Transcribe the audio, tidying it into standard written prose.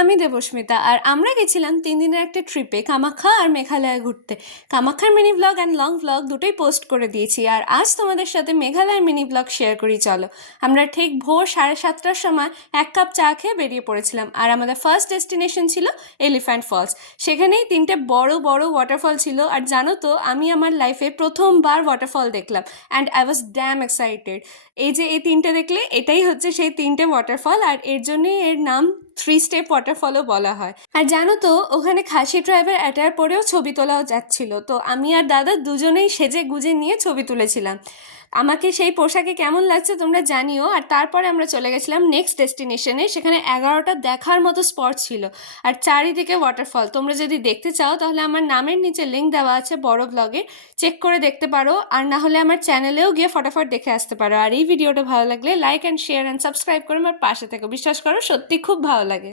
আমি দেবস্মিতা আর আমরা গেছিলাম 3 দিনের একটা ট্রিপে কামাখ্যা আর মেঘালয় ঘুরতে। কামাখ্যার mini blog and long blog দুটোই পোস্ট করে দিয়েছি আর আজ তোমাদের সাথে মেঘালয়ের মিনি ব্লগ শেয়ার করি। চলো, আমরা ঠিক ভোর 7:30টার সময় 1 কাপ চা খেয়ে বেরিয়ে পড়েছিলাম আর আমাদের ফার্স্ট ডেস্টিনেশন ছিল এলিফ্যান্ট ফলস। সেখানেই 3টে বড় বড় ওয়াটারফল ছিল আর জানো তো আমি আমার লাইফে প্রথমবার ওয়াটারফল দেখলাম and I was damn excited. এই 3টে দেখলে এটাই হচ্ছে সেই 3টে ওয়াটারফল আর এর জন্যই এর নাম 3 স্টেপ ওয়াটারফলও বলা হয়। আর জানো তো ওখানে খাসি ড্রাইভার অ্যাটায়ার পরেও ছবি তোলাও যাচ্ছিল, তো আমি আর দাদা দুজনেই সেজে গুজে নিয়ে ছবি তুলেছিলাম। আমাকে সেই পোশাকে কেমন লাগছে তোমরা জানিও। আর তারপরে আমরা চলে গেছিলাম নেক্সট ডেস্টিনেশনে, সেখানে 11টা দেখার মতো স্পট ছিল আর চারিদিকে ওয়াটারফল। তোমরা যদি দেখতে চাও তাহলে আমার নামের নিচে লিঙ্ক দেওয়া আছে বড় ব্লগে, চেক করে দেখতে পারো, আর না হলে আমার চ্যানেলেও গিয়ে ফটাফট দেখে আসতে পারো। আর এই ভিডিওটা ভালো লাগলে like and share and subscribe করে আমার পাশে থেকো, বিশ্বাস করো সত্যি খুব ভালো লাগে।